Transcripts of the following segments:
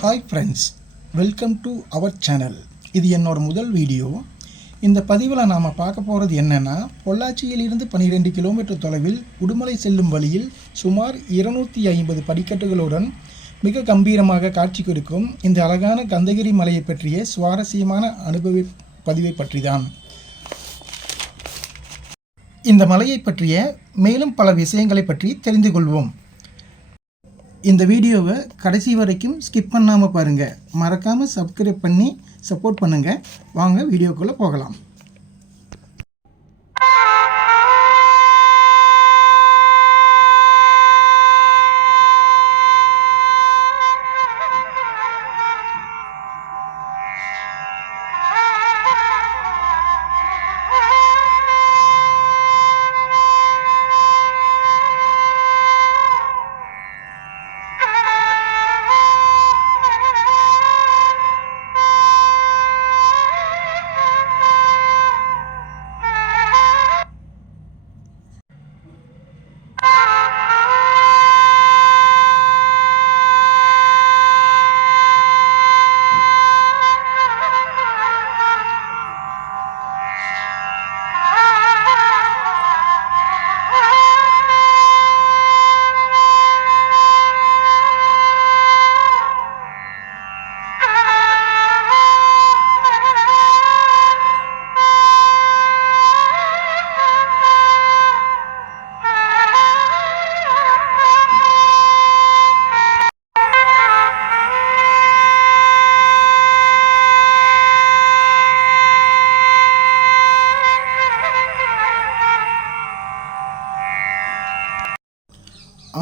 Hi friends welcome to our channel இது என்னோட முதல் வீடியோ. இந்த பதிவில் நாம் பார்க்க போகிறது என்னென்னா பொள்ளாச்சியிலிருந்து பன்னிரெண்டு கிலோமீட்டர் தொலைவில் உடுமலை செல்லும் வழியில் சுமார் இருநூற்றி ஐம்பது படிக்கட்டுகளுடன் மிக கம்பீரமாக காட்சி கொடுக்கும் இந்த அழகான கந்தகிரி மலையை பற்றிய சுவாரஸ்யமான அனுபவ பதிவை பற்றி தான் இந்த மலையை பற்றிய மேலும் பல விஷயங்களை பற்றி தெரிந்து கொள்வோம். இந்த வீடியோவை கடைசி வரைக்கும் ஸ்கிப் பண்ணாமல் பாருங்கள் மறக்காமல் சப்ஸ்கிரைப் பண்ணி சப்போர்ட் பண்ணுங்கள் வாங்க வீடியோக்குள்ளே போகலாம்.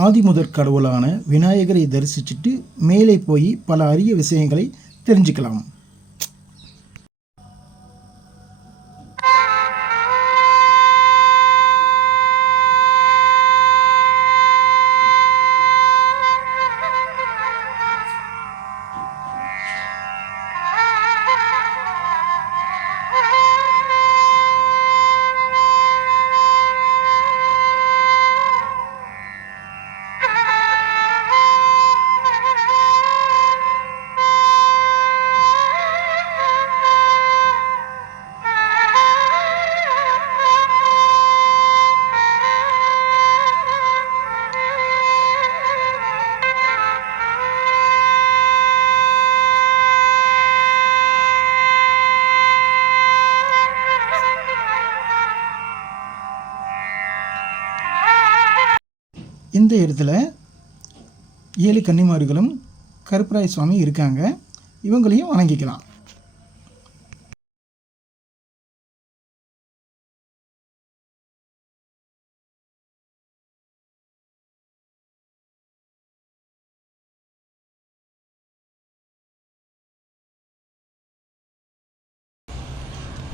ஆதிமுதற் கடவுளான விநாயகரை தரிசிச்சுட்டு மேலே போய் பல அரிய விஷயங்களை தெரிஞ்சுக்கலாம். இந்த இடத்துல ஏழு கன்னிமார்களும் கருப்பராய சுவாமி இருக்காங்க. இவங்களையும் வணங்கிக்கலாம்.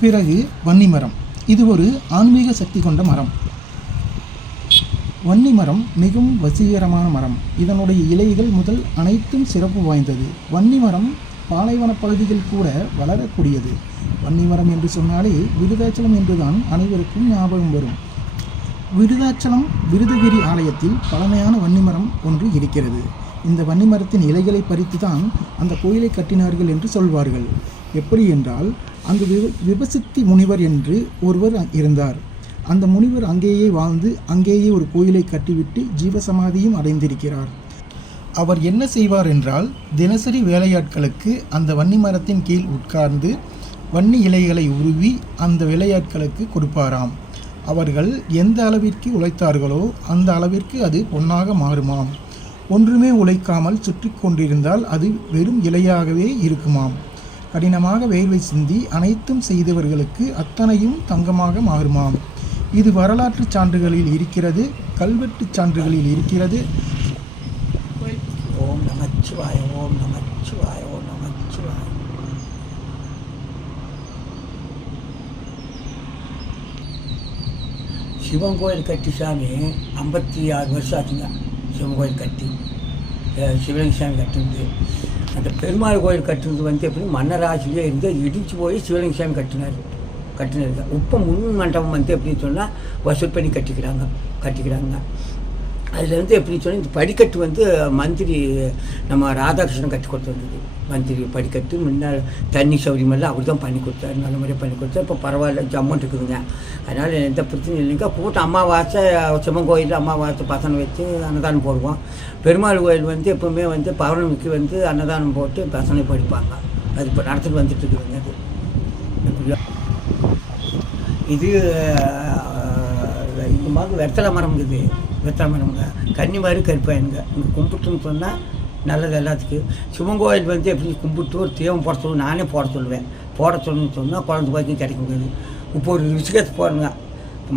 பிறகு வன்னிமரம். இது ஒரு ஆன்மீக சக்தி கொண்ட மரம். வன்னி மரம் மிகவும் வசீகரமான மரம். இதனுடைய இலைகள் முதல் அனைத்தும் சிறப்பு வாய்ந்தது. வன்னி மரம் பாலைவன பகுதிகள் கூட வளரக்கூடியது. வன்னி மரம் என்று சொன்னாலே விருதாச்சலம் என்றுதான் அனைவருக்கும் ஞாபகம் வரும். விருதாச்சலம் விருதுகிரி ஆலயத்தில் பழமையான வன்னிமரம் ஒன்று இருக்கிறது. இந்த வன்னிமரத்தின் இலைகளை பறித்து தான் அந்த கோயிலை கட்டினார்கள் என்று சொல்வார்கள். எப்படி என்றால் அங்கு விப விபசித்தி முனிவர் என்று ஒருவர் இருந்தார். அந்த முனிவர் அங்கேயே வாழ்ந்து அங்கேயே ஒரு கோயிலை கட்டிவிட்டு ஜீவசமாதியும் அடைந்திருக்கிறார். அவர் என்ன செய்வார் என்றால் தினசரி வேலையாட்களுக்கு அந்த வன்னி மரத்தின் கீழ் உட்கார்ந்து வன்னி இலைகளை உருவி அந்த வேலையாட்களுக்கு கொடுப்பாராம். அவர்கள் எந்த அளவிற்கு உழைத்தார்களோ அந்த அளவிற்கு அது பொன்னாக மாறுமாம். ஒன்றுமே உழைக்காமல் சுற்றி கொண்டிருந்தால் அது வெறும் இலையாகவே இருக்குமாம். கடினமாக வேர்வை சிந்தி அனைத்தும் செய்தவர்களுக்கு அத்தனையும் தங்கமாக மாறுமாம். இது வரலாற்று சான்றுகளில் இருக்கிறது கல்வெட்டு சான்றுகளில் இருக்கிறது. ஓம் நமச்சிவாய ஓம் நமச்சிவாய ஓம் நமச்சிவாய. சிவன் கோயில் கட்டி சாமி ஐம்பத்தி ஆறு வருஷம் ஆச்சுங்க சிவன் கோயில் கட்டி. சிவலிங்க சாமி கட்டுனது. அந்த பெருமாள் கோயில் கட்டுனது வந்து எப்படி மன்னராசிலே இருந்து அது இடிச்சு போய் சிவலிங்க சாமி கட்டினார். கட்டினது. இப்போ முன் மண்டபம் வந்து எப்படின்னு சொன்னால் வசூல் பண்ணி கட்டிக்கிறாங்க கட்டிக்கிறாங்க. அதில் வந்து எப்படி சொன்னால் இந்த படிக்கட்டு வந்து மந்திரி நம்ம ராதாகிருஷ்ணன் கட்டி கொடுத்துருந்தது. மந்திரி படிக்கட்டு முன்னால் தண்ணி சௌரியமெல்லாம் அவர் தான் பண்ணி கொடுத்தாரு நல்ல முறையாக பண்ணி கொடுத்தாரு. இப்போ பரவாயில்ல ஜம்முன் இருக்குதுங்க. அதனால் எந்த பிரச்சனையும் இல்லைங்க. கூட்டம் அமாவாசை சிவன் கோயில் அமாவாசை பசனை வச்சு அன்னதானம் போடுவோம். பெருமாள் கோயில் வந்து எப்போவுமே வந்து பௌர்ணமிக்கு வந்து அன்னதானம் போட்டு பசனை படிப்பாங்க. அது இப்போ நடத்திட்டு வந்துட்டு இருக்குதுங்க அது. இது இந்த மாதிரி வெத்தலை மரம் இருக்குது. வெத்தலை மரம்ங்க. கன்னி மாதிரி கருப்பாயினுங்க. இங்கே கும்பிட்டுன்னு சொன்னால் நல்லது எல்லாத்துக்கும். சிவன் கோயில் வந்து எப்படி கும்பிட்டு ஒரு தீவம் போட சொல்லுவேன் நானே போட சொல்லுவேன். போட சொல்லணும்னு சொன்னால் குழந்தை பாய்க்கும் கிடைக்க முடியாது இப்போ ஒரு விசேஷத்து போகிறேங்க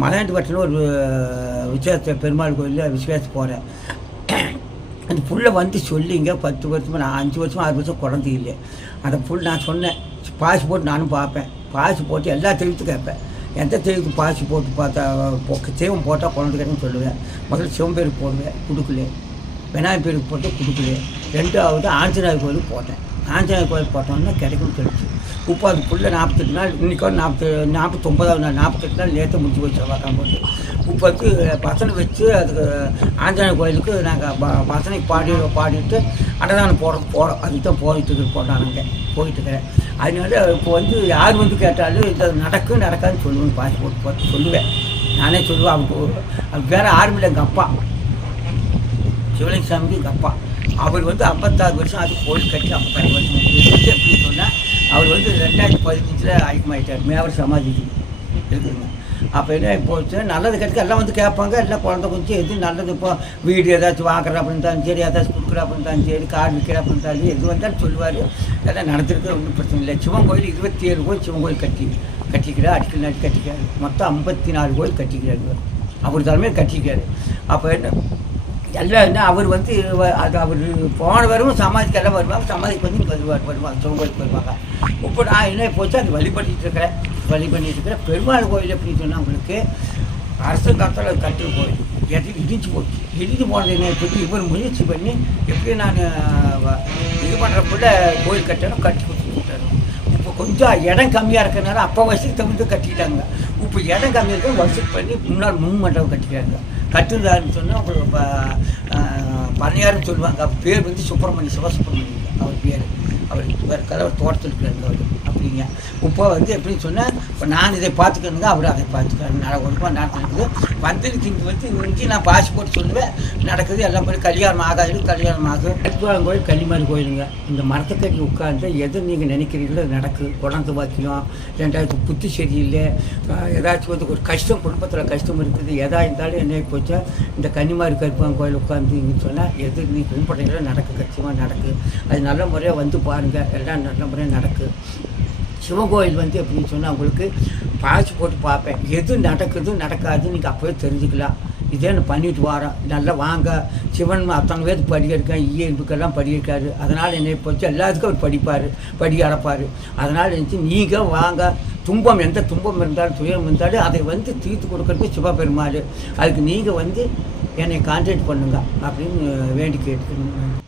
மலையாண்டு ஒரு விசேஷத்தை பெருமாள் கோயிலில் விசேஷத்து போகிறேன் அந்த புள்ளை வந்து சொல்லிங்க பத்து வருஷமாக நான் அஞ்சு வருஷம் ஆறு வருஷம் குழந்தை இல்லை. அந்த புல் நான் சொன்னேன். பாசி போட்டு நானும் பார்ப்பேன். பாசி போட்டு எல்லா தெய்வத்துக்கும் கேட்பேன். எந்த தெய்வத்துக்கு பாசி போட்டு பார்த்தா பொ- தெய்வம் போட்டால் குழந்தை கிடைக்குன்னு சொல்லுவேன். முதல்ல சிவம்பேருக்கு போடுவேன் கொடுக்கல. விநாயகர் பேருக்கு போட்டு கொடுக்கல. ரெண்டாவது ஆஞ்சநேயர் கோயிலுக்கு போட்டேன். ஆஞ்சநேயர் கோயில் போட்டோம்னா கிடைக்கும்னு சொல்லிச்சு. இப்போ அது புல்ல நாற்பத்தெட்டு நாள் இன்றைக்கி நாற்பத்தி நாற்பத்தொம்பதாவது நாள் நாற்பத்தெட்டு நாள் நேற்று முடிஞ்சு போய் செவ்வாய்க்கிழமை போட்டு இப்போ வந்து பசனை வச்சு அதுக்கு ஆஞ்சநேயர் கோயிலுக்கு நாங்கள் ப பசனை பாடி பாடிட்டு அன்னதானம் போடுறது போகிறோம் அதுக்கு தான் போயிட்டு இருக்கு போட்டானுங்க போயிட்டு இருக்கிறேன் அதனால இப்போ வந்து யார் வந்து கேட்டாலும் இது நடக்கும் நடக்காதுன்னு சொல்லுவேன் பாசி போட்டு போட்டு சொல்லுவேன். நானே சொல்லுவேன் அவங்க அது வேறு ஆர்மியில் எங்கள் அப்பா. சிவலிங்கசாமிக்கு எங்கள் அப்பா. அவர் வந்து ஐம்பத்தாறு வருஷம் அது கோயில் கட்டி ஐம்பத்தாறு வருஷம் எப்படின்னு எப்படி சொன்னால் அவர் வந்து ரெண்டாயிரத்தி பதினஞ்சில் ஐக்கியமாயிட்டார் மேவர் சமாதி இருக்குதுங்க அப்போ என்ன போச்சு? நல்லது கிடைக்க எல்லாம் வந்து கேட்பாங்க. எல்லாம் குழந்தை கொஞ்சம் எது நல்லது? இப்போ வீடு ஏதாச்சும் வாங்குற அப்படின்னு இருந்தாலும் சரி ஏதாச்சும் கொடுக்குற அப்படின்னு இருந்தாலும் சரி கார் விற்கிற அப்படின்னு எது வந்தாலும் சொல்லுவார். எல்லாம் நடந்திருக்கு ஒன்றும் பிரச்சனை இல்லை. சிவன் கோயில் இருபத்தி ஏழு கோயில் சிவன் கோயில் கட்டி கட்டிக்கிறார். அடிக்கல் நாட்டி கட்டிக்கிறார். மொத்தம் ஐம்பத்தி நாலு கோயில் கட்டிக்கிறாரு அவர் தலைமையில் கட்டிக்கிறாரு. அப்போ என்ன? எல்லாம் என்ன? அவர் வந்து அது அவர் போனவரும் சமாதிக்கு எல்லாம் வருவாங்க. சமாதிக்கு வந்து இங்கே வருவார் வருவாங்க. சிவகோயிலுக்கு வருவாங்க. இப்போ நான் என்ன போச்சு? அது வழிபட்டுட்டு இருக்கிறேன். வழி பண்ணிட்டு இருக்கிறேன் பெருமாள் கோயில் அப்படின்னு சொன்னால் உங்களுக்கு அரசு காலத்தில் கட்டு கோயில் எது இடிஞ்சு போச்சு. இடிஞ்சு போனது என்ன பற்றி இவர் முயற்சி பண்ணி எப்படி நான் இது பண்ணுறப்பட கோயில் கட்டணும் கட்டி கொடுத்துட்டாரு. இப்போ கொஞ்சம் இடம் கம்மியாக இருக்கிறனால அப்போ வசதி வந்து கட்டிட்டாங்க. இப்போ இடம் கம்மியாக இருக்க வசதி பண்ணி முன்னாள் முன் மண்டபம் கட்டிட்டாங்க. கட்டுதாருன்னு சொன்னால் உங்களுக்கு பண்ணியாருன்னு சொல்லுவாங்க. பேர் வந்து சுப்பிரமணிய சிவசுப்பிரமணியம். அவர் பேர். அவர் வேறு கலவர் தோட்டத்தில் இருக்கிறாங்க அப்படிங்க. இப்போ வந்து எப்படின்னு சொன்னால் இப்போ நான் இதை பார்த்துக்கணுங்க அவர் அதை பார்த்துக்கணும் நட ஒழுக்கமாக நடந்துருக்குது வந்திருக்கு இங்கே வந்து இங்கே நான் பாஸ்போர்ட் போட்டு சொல்லுவேன். நடக்குது எல்லாம் போய் கல்யாணம் ஆகாது கல்யாணம் ஆகும் அடுத்துவாங்க கோயில் கன்னிமாரி கோயிலுங்க. இந்த மரத்துக்கடி உட்காந்து எது நீங்கள் நினைக்கிறீங்களோ நடக்குது. நடக்கு குழந்தை வாக்கியம் ரெண்டாவது புத்தி சரியில்லை. ஏதாச்சும் வந்து ஒரு கஷ்டம் குடும்பத்தில் கஷ்டம் இருக்குது. எதா இருந்தாலும் என்ன போச்சா இந்த கன்னிமாரி கருப்பாங்க கோயில் உட்காந்துங்கன்னு சொன்னால் எது நீ பின்பற்றீங்களோ நடக்கு கட்சியமாக நடக்கு. அது நல்ல முறையாக வந்து பாருங்கள் எல்லாம் நல்ல முறையாக நடக்கு. சிவகோயில் வந்து எப்படின்னு சொன்னால் உங்களுக்கு பாய்ச்சி போட்டு பார்ப்பேன். எது நடக்குது நடக்காது நீங்கள் அப்போவே தெரிஞ்சுக்கலாம். இதே நான் பண்ணிட்டு வரேன் நல்லா வாங்க. சிவன் அத்தனை பேர் படி இயல்புக்கெல்லாம் படி அதனால் என்னை பொறுத்து எல்லாத்துக்கும் அவர் படிப்பார் படி அறப்பார் அதனால் நினச்சி நீங்கள் வாங்க. துன்பம் எந்த துன்பம் இருந்தாலும் துயரம் இருந்தாலும் அதை வந்து தீர்த்து கொடுக்கறது சிவபெருமாள் அதுக்கு நீங்கள் வந்து என்னை கான்டாக்ட் பண்ணுங்க அப்படின்னு வேண்டி கேட்டுக்கணும்